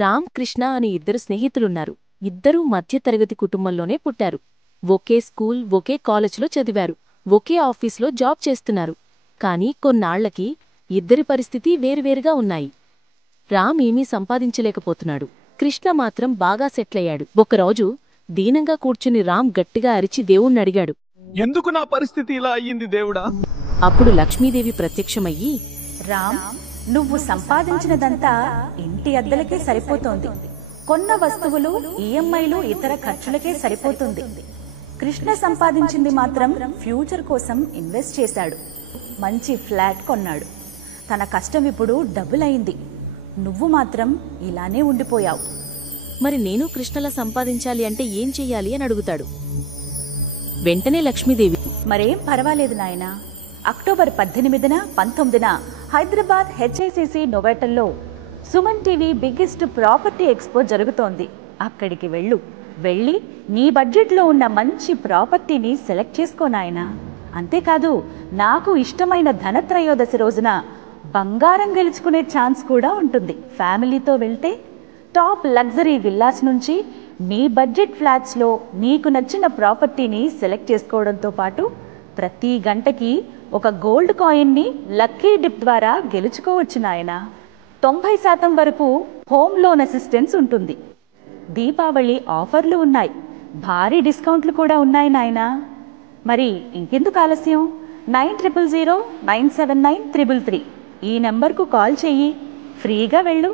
రామ్ కృష్ణ అని ఇద్దరు స్నేహితులున్నారు. ఇద్దరూ మధ్యతరగతి కుటుంబంలోనే పుట్టారు. ఒకే స్కూల్, ఒకే కాలేజీలో చదివారు. ఒకే ఆఫీస్లో జాబ్ చేస్తున్నారు. కానీ కొన్నాళ్లకి ఇద్దరి పరిస్థితి వేరువేరుగా ఉన్నాయి. రామ్ ఏమీ సంపాదించలేకపోతున్నాడు. కృష్ణ మాత్రం బాగా సెట్లయ్యాడు. ఒకరోజు దీనంగా కూర్చుని రామ్ గట్టిగా అరిచి దేవుణ్ణడిగాడు. ఎందుకు నా పరిస్థితి ఇలా అయ్యింది దేవుడా? అప్పుడు లక్ష్మీదేవి ప్రత్యక్షమయ్యి, రామ్, నువ్వు సంపాదించినదంతా ఇంటి అద్దెలకే సరిపోతోంది. కొన్న వస్తువులు, ఈఎంఐలు, ఇతర ఖర్చులకే సరిపోతుంది. కృష్ణ సంపాదించింది మాత్రం ఫ్యూచర్ కోసం ఇన్వెస్ట్ చేశాడు. మంచి ఫ్లాట్ కొన్నాడు. తన కష్టం ఇప్పుడు డబుల్ అయింది. నువ్వు మాత్రం ఇలానే ఉండిపోయావు. మరి నేను కృష్ణలా సంపాదించాలి అంటే ఏం చెయ్యాలి అని అడుగుతాడు. వెంటనే లక్ష్మీదేవి, మరేం పర్వాలేదు నాయనా. అక్టోబర్ 18న, 19న హైదరాబాద్ హెచ్ఐసిసి నోవాటల్లో Suman TV biggest property expo జరుగుతోంది. అక్కడికి వెళ్ళి నీ బడ్జెట్లో ఉన్న మంచి ప్రాపర్టీని సెలెక్ట్ చేసుకో నాయనా. అంతేకాదు, నాకు ఇష్టమైన ధనత్రయోదశి రోజున బంగారం గెలుచుకునే ఛాన్స్ కూడా ఉంటుంది. ఫ్యామిలీతో వెళ్తే టాప్ లగ్జరీ విల్లాస్ నుంచి నీ బడ్జెట్ ఫ్లాట్స్లో నీకు నచ్చిన ప్రాపర్టీని సెలెక్ట్ చేసుకోవడంతో పాటు ప్రతి గంటకి ఒక గోల్డ్ కాయిన్ని లక్కీ డిప్ ద్వారా గెలుచుకోవచ్చు నాయనా. 90% వరకు హోమ్ లోన్ అసిస్టెన్స్ ఉంటుంది. దీపావళి ఆఫర్లు ఉన్నాయి. భారీ డిస్కౌంట్లు కూడా ఉన్నాయి నాయనా. మరి ఇంకెందుకు ఆలస్యం? 9000 979 333 ఈ నెంబర్కు కాల్ చెయ్యి. ఫ్రీగా వెళ్ళు.